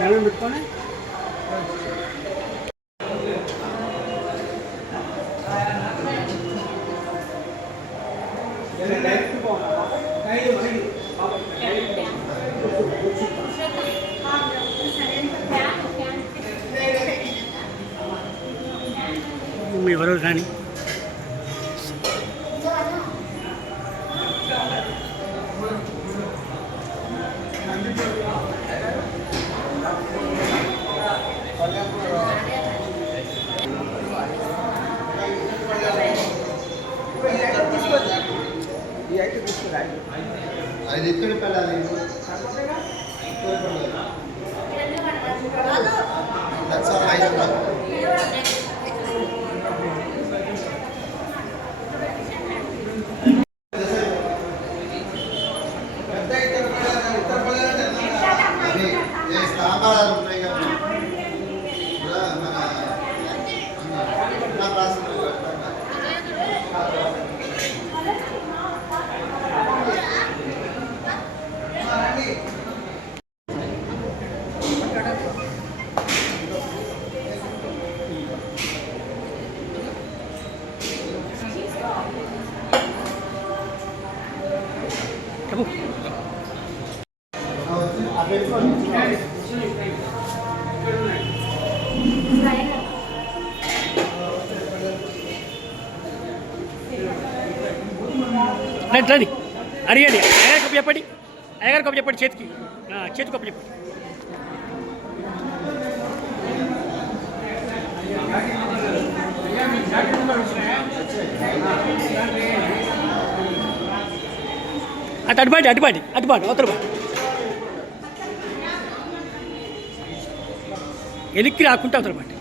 దండం పెట్టుకొని ఎవరు కానీ అది ఎక్కడ పెళ్ళాలి స్థానాలు ఉన్నాయి కదా రండి అడిగండి అయ్యగారు కప్పు చెప్పండి అయ్యగారు కప్పు చెప్పండి చేతికి కప్పు చెప్పండి అటుబాటి అవతల బాటి వెనక్కి రాకుంటే అవతల బాటి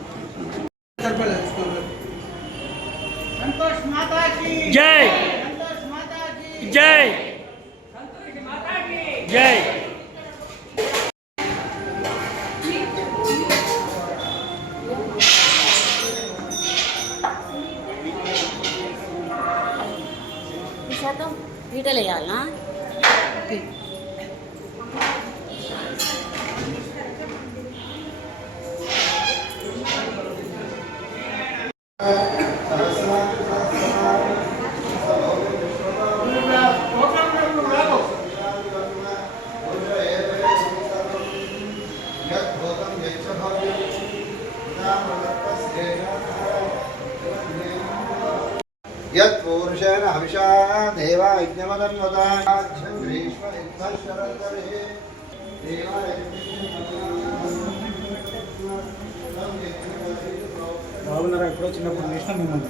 జై జై జై వీటలు వేయాలనా यत्पूरुषेण हविषा देवा यज्ञमदन्वताज्ञं ग्रीष्म इद्धशरदर्हे देवा బాగున్నారా ఎప్పుడో చిన్నప్పుడు చూసినా మిమ్మల్ని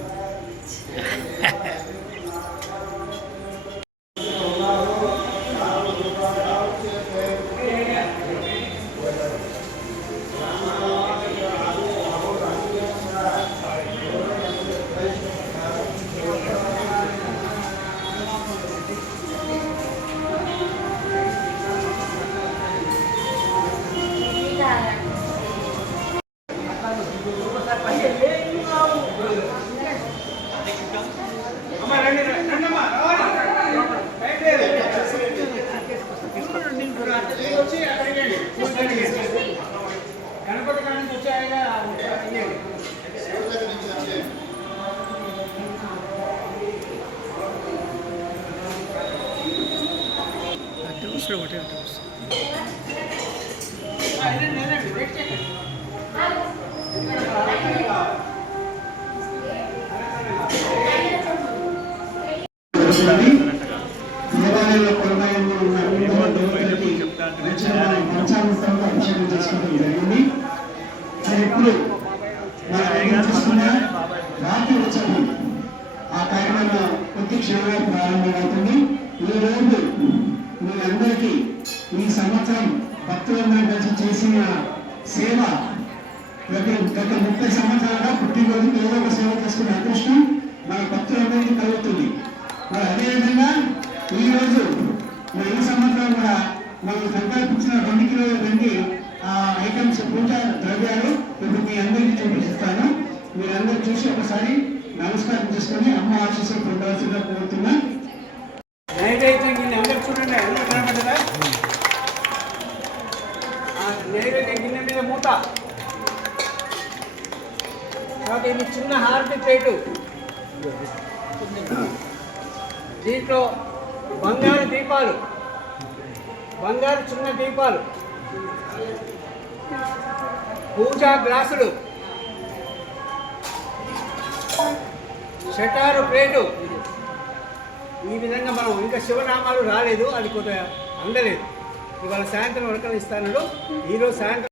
ఇప్పుడు రాత్రి వచ్చి ఆ క్షణంగా ప్రారంభమవుతుంది. ఈ రోజు మీ అందరికీ ఈ సంవత్సరం భక్తులందరూ కలిసి చేసిన సేవ గత 30 సంవత్సరాలుగా పుట్టినరోజుకి ఏదో ఒక సేవ చేసుకునే అదృష్టం మన భక్తులందరికీ కలుగుతుంది. మరి అదేవిధంగా ఈరోజు ఈ సంవత్సరం కూడా మనం సంకల్పించిన 2 కిలోల వెండి ఐటమ్స్ పూజా ద్రవ్యాలు ఇప్పుడు మీ అందరికీ చూపిస్తాను. మీరందరూ చూసి ఒకసారి నమస్కారం చేసుకొని అమ్మ ఆశీస్సులు పొందాల్సిందిగా కోరుతున్నా. నైవేద్యం అందరూ చూడండి, అందరూ కనపడ్డా నైవేద్యం గిన్నె మీద మూత, కాబట్టి ఇది చిన్న హారతి ప్లేటు, దీంట్లో బంగారు దీపాలు, బంగారు చిన్న దీపాలు, పూజా గ్లాసులు, షటారు ప్లేటు. ఈ విధంగా మనం ఇంకా శివనామాలు రాలేదు, అది కొద్దిగా అందలేదు. ఇవాళ సాయంత్రం వరకు ఇస్తాను. ఈరోజు సాయంత్రం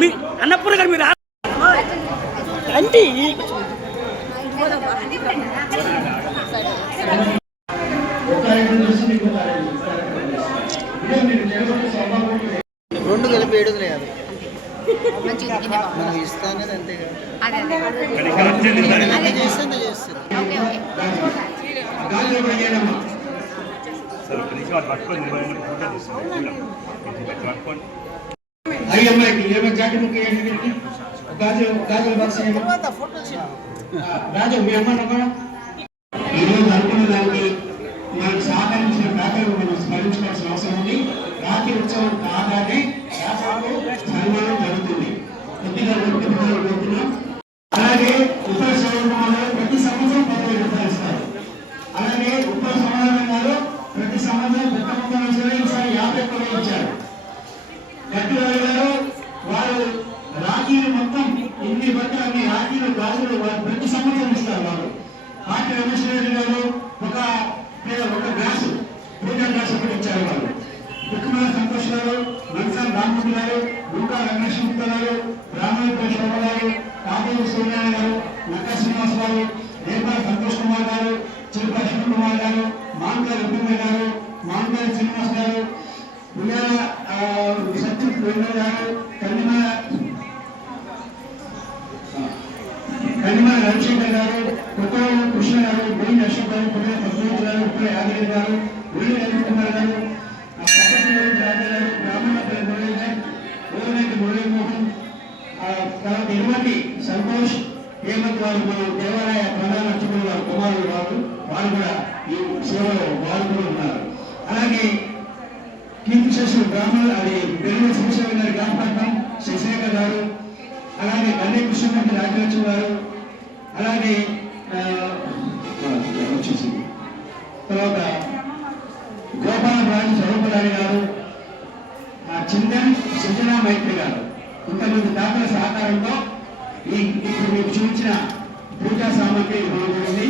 మీ అన్నపూర్ణ గారు మీరు అంటే రెండు కలిపి 7,000 మనం ఇస్తానే అంతే అయ్యమ్మాయికి ఏమో జాకెట్ ముక్క గాజులు బాక్స్ రాజు మీ అమ్మ ఈరోజు అనుకున్న దానికి మనకు సహకరించిన దాతలు మనం స్మరించుకోవాల్సిన అవసరం ఉంది. రాత్రి ఉత్సవం కాగానే సన్మానం జరుగుతుంది. కొద్దిగా కోరుతున్నాం. అలాగే ఉత్తర సమాజంలో ప్రతి సంవత్సరం 10,000 రూపాయలు ఇస్తారు. అలాగే ఉత్తర సమాజంలో ప్రతి సంవత్సరం పెద్ద మొత్తంలో ఈసారి 51,000 ఇచ్చారు. గట్టివారి గారు వారు రాఖీలు మొత్తం ఎన్ని బట్టలు అన్ని రాఖీలు గాజులు వారు ప్రతి సంవత్సరం ఇస్తారు. వారు పార్టీ రమేశ్వరరెడ్డి గారు ఒక గ్లాసు పూజా గ్లాసు ఒకటి ఇచ్చారు. వారు ముఖ్యమైన సంతోష్ గారు, మన్సాన్ రామూర్తి గారు, దుర్గా వెంకటేశ్వర గారు, రామయ్య శోభ గారు, కాపూరు సూర్యనారాయణ గారు, నక్క శ్రీనివాస్ గారు, నేపాల్ సంతోష్ కుమార్ గారు, చిరుపా శివకుమార్ గారు, మాంకారి ఉప్పమ్మ గారు, మాంకారి శ్రీనివాస్ గారు, ఉయ్యాల సత్యత్ వెంకట గారు, కన్నిమ రవిశంకర్ గారు, కొత్తగూడెం కృష్ణ గారు, బోయిన అశోక్ గారు, కొత్తగూడెం పద్మనాభ గారు, ఉప్పల యాదగిరి గారు, ఉల్లి రవికుమార్ గారు, బ్రాహ్మణ మురళీ మురళీమోహన్, తర్వాత ఇరుమతి సంతోష్, హేమంత్ వారు మన దేవాలయ ప్రధాన అర్చకులు వారు కుమారులు వారు కూడా ఈ సేవలో వారు కూడా ఉన్నారు. అలాగే కీర్తిశేషులు బ్రాహ్మణులు అది పెరుగు శ్రీశైలం గారి గ్రామపట్నం శశిరేఖర్ గారు, అలాగే గల్లే కృష్ణమూర్తి రాజలక్ష్మి గారు, అలాగే వచ్చేసింది తర్వాత గోపాల రాజు స్వరూపరాణి గారు, చిందన్ సృజనా మైత్రి గారు, ఇంతమంది దాతల సహకారంతో ఇప్పుడు మీకు చూపించిన పూజా సామాగ్రి ఇవ్వబడింది.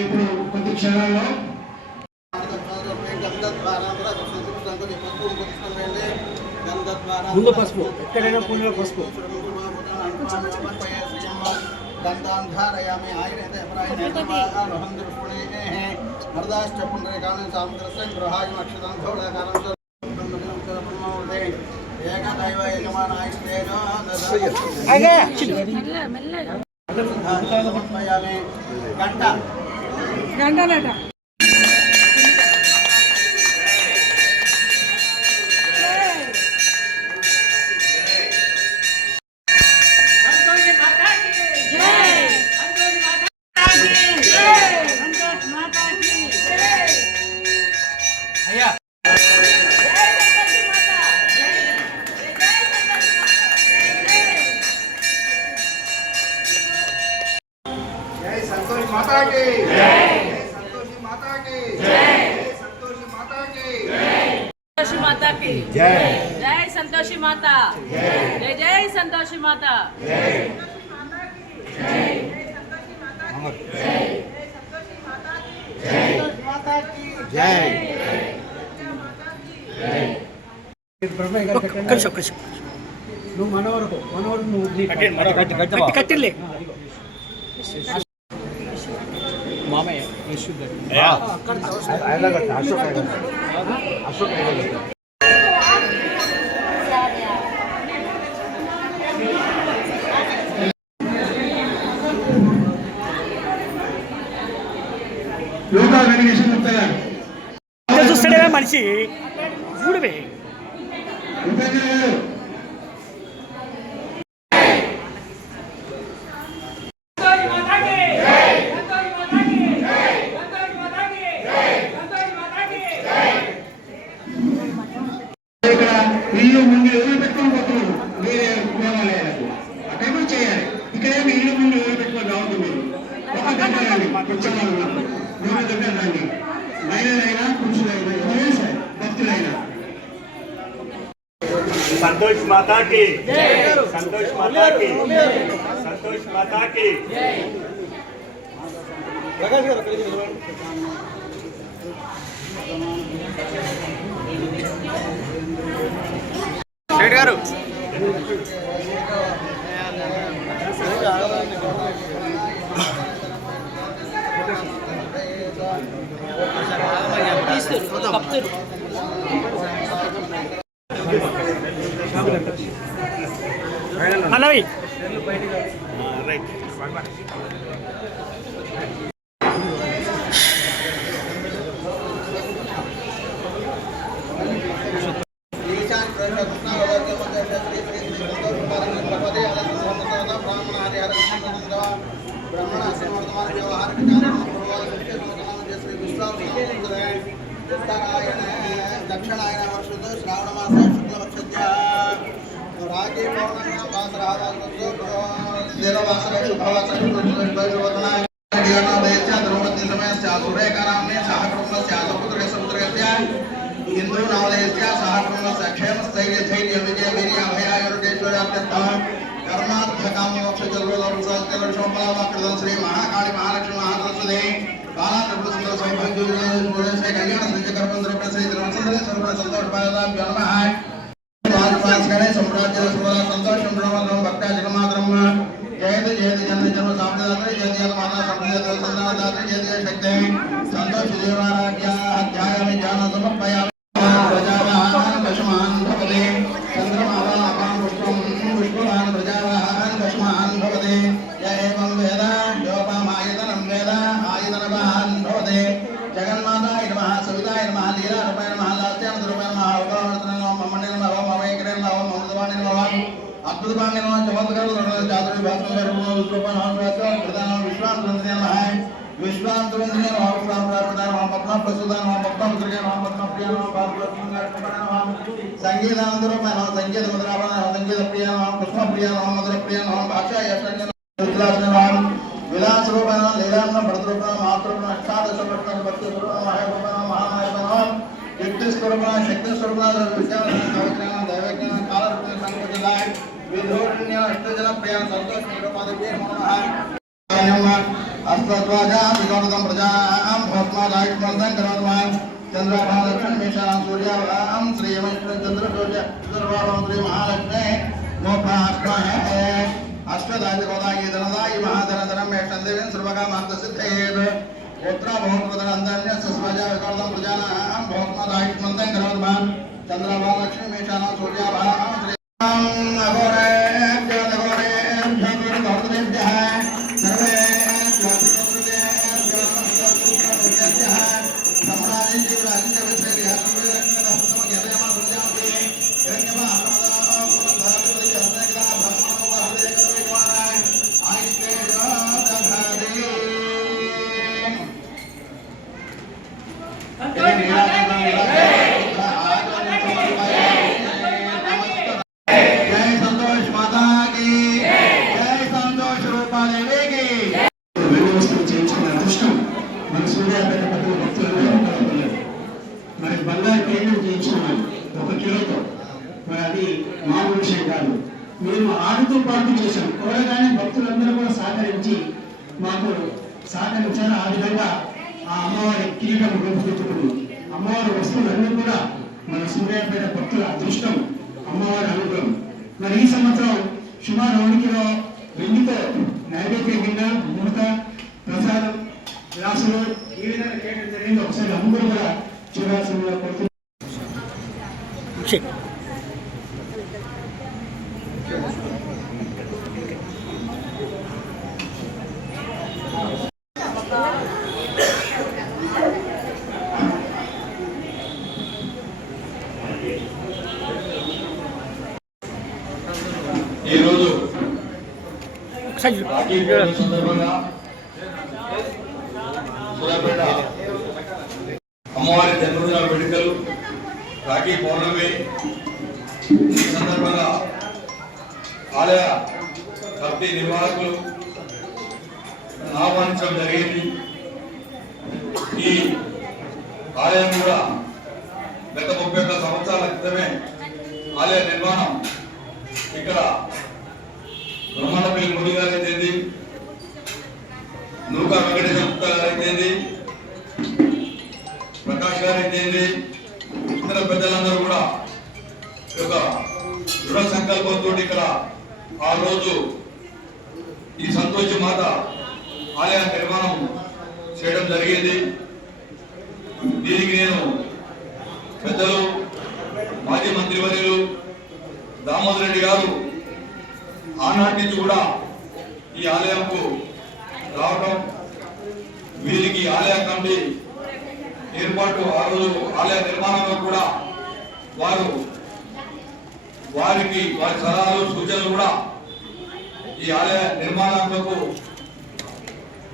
ఇప్పుడు కొద్ది క్షణాల్లో ముందు పసుపు, ఎక్కడైనా పూజలో పసుపు. దంతాంధారయామి ఆయుర్వేదే ప్రాయణం దృష్ణే వరదాశ్చ పుండరీకాణి సాముద్రస్యం గృహాయ నక్షత్రం ధౌళకారం ఏకదైవ యజమాన ఆయుర్వేదో గంట అయ్యా జై జై సంతోషి మాత జై జై సంతోషి మాత నువ్వు మనవరకు నువ్వు కట్టిలే లోకా వెంకటేశ్వర గుప్తా గారు చూస్తాడే మనిషి చూడవే ఉపేంద్ర గారు ఇక్కడ ఇల్లు ముందు ఎవరు పెట్టుకొని పోతున్నారు వేరే దేవాలయాలకు అక్కడ చేయాలి. ఇక్కడేమో ఇల్లు ముందు ఎవరు పెట్టుకొని రావద్దు. మీరు ఒక దగ్గర రండి, కూర్చోవాలి ఉన్నప్పుడు మూడు దగ్గర రండి. మహిళలైనా పురుషులైనా ఎవరైనా సరే భక్తులైనా. संतोष माता की संतोष माता की संतोष माता की గారు అన్నవి दक्षिणायन वर्षद श्रावण मास शुक्लपक्षस्य रागे पौर्णम्यां वासरावासो देववासरे शुभवासरे प्रचुरवदनाय दियानादेस्य द्रौपदी समयस्य सुरेखानाम्ने सहकुटुम्बस्य सुपुत्रस्य पुत्रस्य इंद्रो नामदेस्य सहकुटुम्बस्य क्षेमस्थैर्य धैर्य विजय वीर्य अभयायुर्देश्वर्यात्यर्थः कर्मार्थकामोक्षजल्वलवंशोपलामकृतं श्री महाकाली महालक्ष्मी महासरस्वती बालात्रिपुरसुंदर सौभाग्य कल्याण संचकर्मंद्र प्रसन्न धर्मसंदर सर्व संतोष पादाभ्यो नमः वासगणे सम्राज्य सुवला संतोष ब्रह्मं भक्ता जगन्नाथम जयत जयत जन्म जन्म सामदात्री जयत जयत माता संप्रदाय संदात्री जयत जय शक्ति संतोष देवाराध्या अध्यायामि ज्ञान समर्पयामि प्रजावाहन दशमान भवते चंद्रमावापां पुष्पं पुष्पवान प्रजावाहन दशमान भवते य एवं वेद योपमायतनं वेद आयतनवाहन भवते जगन्माताय नमः सविताय नमः लीलारूपाय नमः लास्यामरूपाय नमः उपावर्तनाय नमः ममण्ये नमः ममैक्रे नमः ममदवाने नमः अद्भुतवाने नमः चमत्कारं जातुरी भास्करं रूपं प्रधान विश्वासवन्दने नमः विश्वासवन्दने नमः विश्वासवन्दने नमः पद्मप्रसूदाय नमः पद्मपुत्रिकाय नमः पद्मप्रियाय नमः पार्वतीपुत्राय नमः संगीतानन्दरूपाय नमः संगीतमधुराभाय नमः संगीतप्रियाय नमः पुष्पप्रियाय नमः मधुरप्रियाय नमः भाषायशन्य नमः विलास रूपाय नमः लीलानंद भरतरूपाय नमः मातृरूपाय अष्टादश वर्षाय भक्तिरूपाय महारूपाय नमः महामायाय नमः युक्तिस्वरूपाय शक्तिस्वरूपाय विद्यानाय सावित्र्याय दैवज्ञानाय कालरूपाय संकटदाय विधोरण्य अष्टजनप्रियाय संतोषरूपाय नमः अस्तत्वाजा विगौरवं प्रजानां भस्मादाय स्मरणं करोमि चंद्रभालक्ष्मी मेषां सूर्यां श्रीमैत्र चंद्रशोच सर्वां श्री महालक्ष्मी मोक्षास्महे अष्टदाय गोदाय धनदाय महाधनधनं मेषं देवीं सर्वकामार्थसिद्धये पुत्र बहुप्रदनन्दन्य सस्वजा विगौरवं प्रजानां भस्मादाय स्मरणं करोमि चंद्रभालक्ष्मी मेषां सूर्यां श्री अघोरे ज्ञानघोरे भगवद्भक्तेभ्यः सर्वे संतोष అది మామూలు విషయం కాదు. మేము ఆడుతూ పాడుతూ చేశాం. కోరగానే భక్తులందరూ కూడా సహకరించి మాకు సహకరించారు. ఆ విధంగా ఆ అమ్మవారి కిరీటం రూపుదిద్దుకుంది. అమ్మవారి వస్తువులన్నీ కూడా మన సూర్యాపేట భక్తుల అదృష్టం, అమ్మవారి అనుగ్రహం. మరి ఈ సంవత్సరం సుమారు 1 కిలో వెండితో నైవేద్యం కింద మూత, ప్రసాదం, గ్లాసులు ఈ విధంగా చేయడం జరిగింది. ఒకసారి అందరూ కూడా చూడాల్సిందిగా కోరుతున్నాను. ఈరోజు ఒకసారి రాఖీ పౌర్ణమి సందర్భంగా సూర్యాపేట అమ్మవారి జన్మదిన వేడుకలు, రాఖీ పౌర్ణమి ఈ సందర్భంగా ఆలయ కమిటీ నిర్వాహకులు ఆహ్వానించడం జరిగింది. ఈ ఆలయం కూడా గత 31 సంవత్సరాల క్రితమే ఆలయ నిర్మాణం ఇక్కడ బ్రహ్మాండపల్లి ముడి గారు అయితేంది, నూకా వెంకటేశ్వర గుప్తా గారు అయితేంది, ప్రకాష్ గారు అయితేంది, ఇతర పెద్దలందరూ కూడా ఒక దృఢ సంకల్పంతో ఇక్కడ ఆ రోజు ఈ సంతోషి మాత ఆలయ నిర్మాణం చేయడం జరిగింది. దీనికి నేను పెద్దలు మాజీ మంత్రివర్యులు దామోదర్ రెడ్డి గారు ఆనాటి నుంచి కూడా ఈ ఆలయంకు రావడం, వీరికి ఆలయ కమిటీ ఏర్పాటు, ఆ రోజు ఆలయ నిర్మాణంలో కూడా వారి సలహాలు సూచనలు కూడా ఈ ఆలయ నిర్మాణాలకు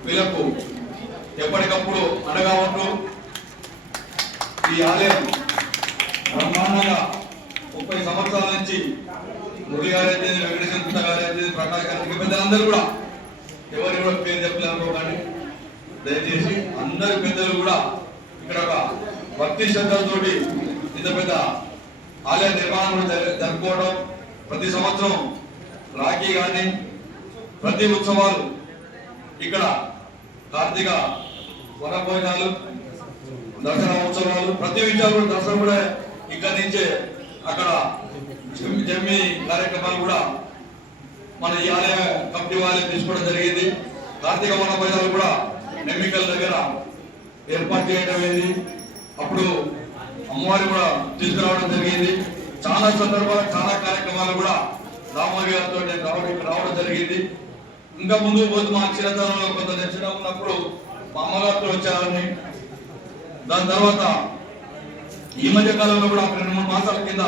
వీళ్ళకు ఎప్పటికప్పుడు అండగా ఉంటూ ఈ ఆలయం బ్రహ్మాండంగా 30 సంవత్సరాల నుంచి మురళి గారు అయితే, వెంకటేశ్వర గుప్తా గారు అయితే, ప్రకాష్ గారి పెద్దలందరూ కూడా ఎవరి కూడా పేరు చెప్పాలనుకోకండి దయచేసి. అందరి పెద్దలు కూడా ఇక్కడ ఒక భక్తి శ్రద్ధలతోటి ఇంత పెద్ద ఆలయ నిర్మాణం జరుపుకోవడం, ప్రతి సంవత్సరం రాఖీ కానీ ప్రతి ఉత్సవాలు ఇక్కడ కార్తీక వనభోజనాలు, దసరా ఉత్సవాలు, ప్రతి విషయాలు కూడా దసరా కూడా ఇక్కడి నుంచే అక్కడ జమ్మి కార్యక్రమాలు కూడా మన ఈ ఆలయ కమిటీ వాళ్ళే తీసుకోవడం జరిగింది. కార్తీక వనభోజనాలు కూడా నెమ్మికల దగ్గర ఏర్పాటు చేయడం అయింది. అప్పుడు అమ్మవారి కూడా తీసుకురావడం జరిగింది. చాలా సందర్భాలు, చాలా కార్యక్రమాలు కూడా రామోజీ గారితో రావడం జరిగింది. ఇంకా ముందు పోతు మా చిన్నతనంలో కొంత చిన్న ఉన్నప్పుడు మా అమ్మగారితో వచ్చారని, దాని తర్వాత ఈ మధ్య కాలంలో కూడా 2-3 మాసాల కింద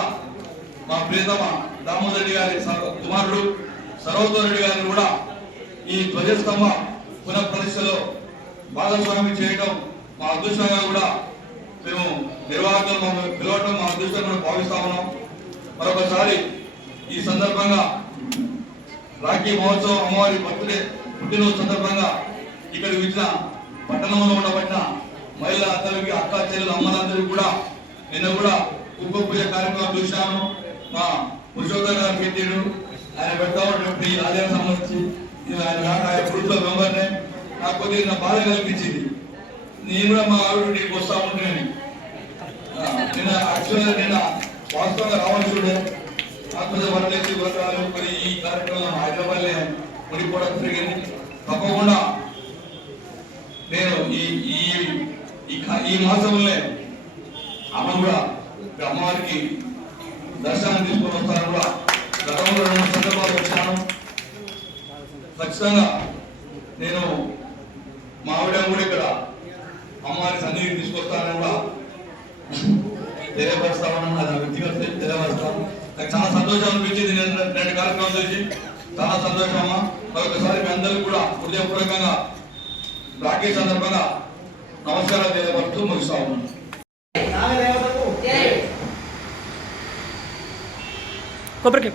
మా ప్రియతమ దామోదర్ రెడ్డి గారి కుమారుడు సర్వోత్తమ రెడ్డి గారిని కూడా ఈ ధ్వజస్తంభ పునఃప్రతిష్టలో భాగస్వామి చేయడం మా అదృష్టంగా కూడా మేము నిర్వాహకులు పిలవటం మా అదృష్టంగా కూడా భావిస్తా ఉన్నాం. మరొకసారి ఈ సందర్భంగా రాఖీ మహోత్సవం, అమ్మవారి బర్త్డే పుట్టినరోజు సందర్భంగా ఇక్కడికి వచ్చిన పట్టణంలో ఉండబడిన మహిళా అత్తలకి, అక్క చెల్లెలు, అమ్మలందరికీ కూడా నిన్న కూడా కుంకుమ పూజ కార్యక్రమం చూశాను. మా పురుషోత్తమ గారు పెట్టాడు, ఆయన పెడతా ఉన్నప్పుడు ఈ ఆలయం సంబంధించి ఆయన గ్రూప్ లో మెంబర్నే. నాకు కొద్దిగా బాధ కల్పించింది. నేను కూడా మా ఆవిడ నీకు వస్తా ఉంటున్నాను. నిన్న యాక్చువల్గా నిన్న వాస్తవంగా రావాల్సి ఉండే, కొంచెం వరలేసి వర్గాలు మరి ఈ కార్యక్రమం హైదరాబాద్ లో ముడిపోవడం జరిగింది. తప్పకుండా నేను ఈ మాసంలో అమ్మ కూడా అమ్మవారికి దర్శనం తీసుకొని వస్తాను. కూడా గతంలో 2 సందర్భాలు వచ్చాను. ఖచ్చితంగా నేను మా ఆవిడ కూడా ఇక్కడ అమ్మవారి సన్నిధిని తీసుకొస్తానని కూడా తెలియపరుస్తామని నా వ్యక్తిగత తెలియపరుస్తాను. నాకు చాలా సంతోషం అనిపించింది. నేను 2 కార్యక్రమాలు చూసి చాలా సంతోషం అమ్మ. మరొకసారి మీ అందరికీ కూడా హృదయపూర్వకంగా రాఖీ సందర్భంగా నమస్కారాలు తెలియపరుస్తూ ముగిస్తా ఉన్నాను. కొబ్బరికాయ